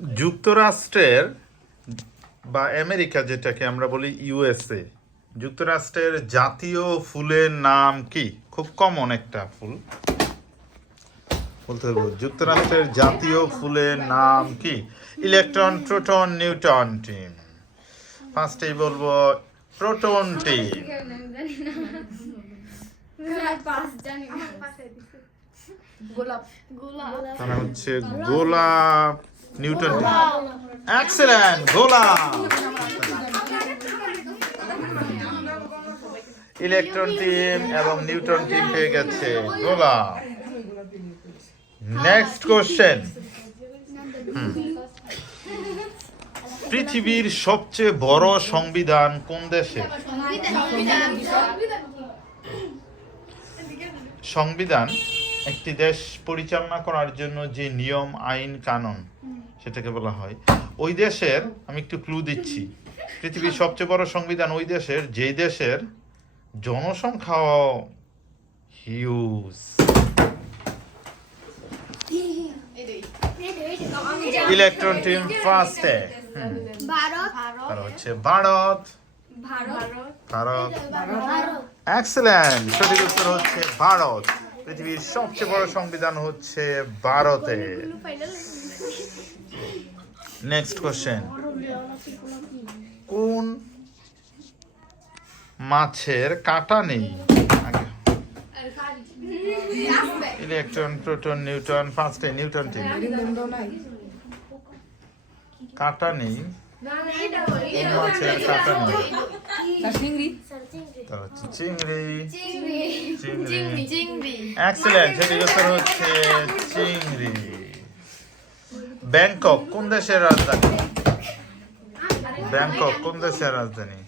যুক্তরাষ্ট্রের বা আমেরিকা, যেটাকে আমরা বলি ইউএসএ, যুক্তরাষ্ট্রের জাতীয় ফুলের নাম কি? খুব কমন একটা ফুল, বলতে পারবো। যুক্তরাষ্ট্রের জাতীয় ফুলের নাম কি? Electron, proton, neutron team. ফার্স্টেই বলবো প্রোটন টিম। তারা হচ্ছে গোলাপ। নিউটন টিম, এক্সেলেন্ট, গোলাপ। ইলেকট্রন টিম এবং নিউটন টিম পেয়ে গেছে গোলাপ। Next question. পৃথিবীর সবচেয়ে বড় সংবিধান কোন দেশে? সংবিধান একটি দেশ পরিচালনা করার জন্য যে নিয়ম, আইন, কানুন, সেটাকে বলা হয়। ওই দেশের, আমি একটু ক্লু দিচ্ছি, পৃথিবীর সবচেয়ে বড় সংবিধান ওই দেশের যেই দেশের জনসংখ্যা হিউজ। ইলেকট্রন টিম ফার্স্টে। তারা হচ্ছে ভারত। ভারত, এক্সেলেন্ট, সঠিক উত্তর হচ্ছে ভারত। পৃথিবীর সবচেয়ে বড় সংবিধান হচ্ছে ভারতে। Next question. কোন মাছের কাঁটা নেই? Electron, proton, neutron. ফার্স্টে নিউটন টিম। কাঁটা নেই, কোন মাছের কাঁটা নেই? তার হচ্ছে চিংড়ি। চিংড়ি, এক্সেলেন্ট, সঠিক উত্তর হচ্ছে চিংড়ি। ব্যাংকক কোন দেশের রাজধানী? ব্যাংকক কোন দেশের রাজধানী?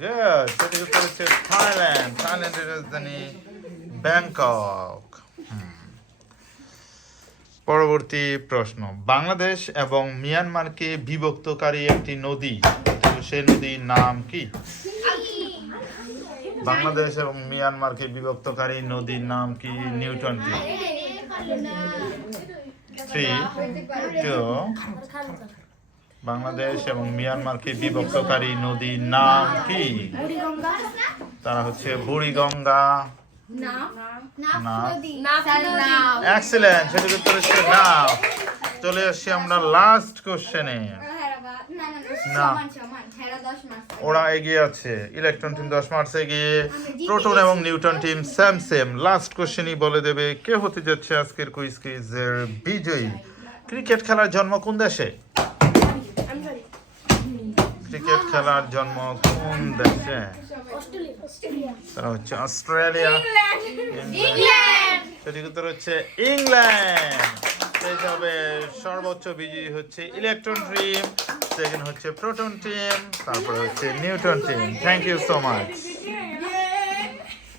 গুড, সঠিক উত্তর হচ্ছে থাইল্যান্ড। থাইল্যান্ডের রাজধানী ব্যাংকক। পরবর্তী প্রশ্ন। বাংলাদেশ এবং মিয়ানমারকে বিভক্তকারী একটি নদী, সেই নদীর নাম কি? বাংলাদেশ এবং মিয়ানমারকে বিভক্তকারী নদীর নাম কি? Newton team. 3, 2। বাংলাদেশ এবং মিয়ানমারকে বিভক্তকারী নদীর নাম কি? তারা হচ্ছে বুড়িগঙ্গা। এক্সেলেন্ট, সেটির উত্তর হচ্ছে নাফ। চলে আসছি আমরা লাস্ট কোশ্চেনে। না, ওরা এগিয়ে আছে। ইলেকট্রন টিম 10 মার্কস এগিয়ে, প্রোটন এবং নিউটন টিম সেম। লাস্ট কোশ্চেনই বলে দেবে কে হতে যাচ্ছে আজকের কুইজের বিজয়ী। ক্রিকেট খেলার জন্ম কোন দেশে? ক্রিকেট খেলার জন্ম কোন দেশে? তারা হচ্ছে অস্ট্রেলিয়া। সঠিক উত্তর হচ্ছে ইংল্যান্ড। সেই হবে সর্বোচ্চ বিজয়ী হচ্ছে ইলেকট্রন টিম, সেকেন্ড হচ্ছে প্রোটন টিম, তারপরে হচ্ছে neutron team. Thank you so much.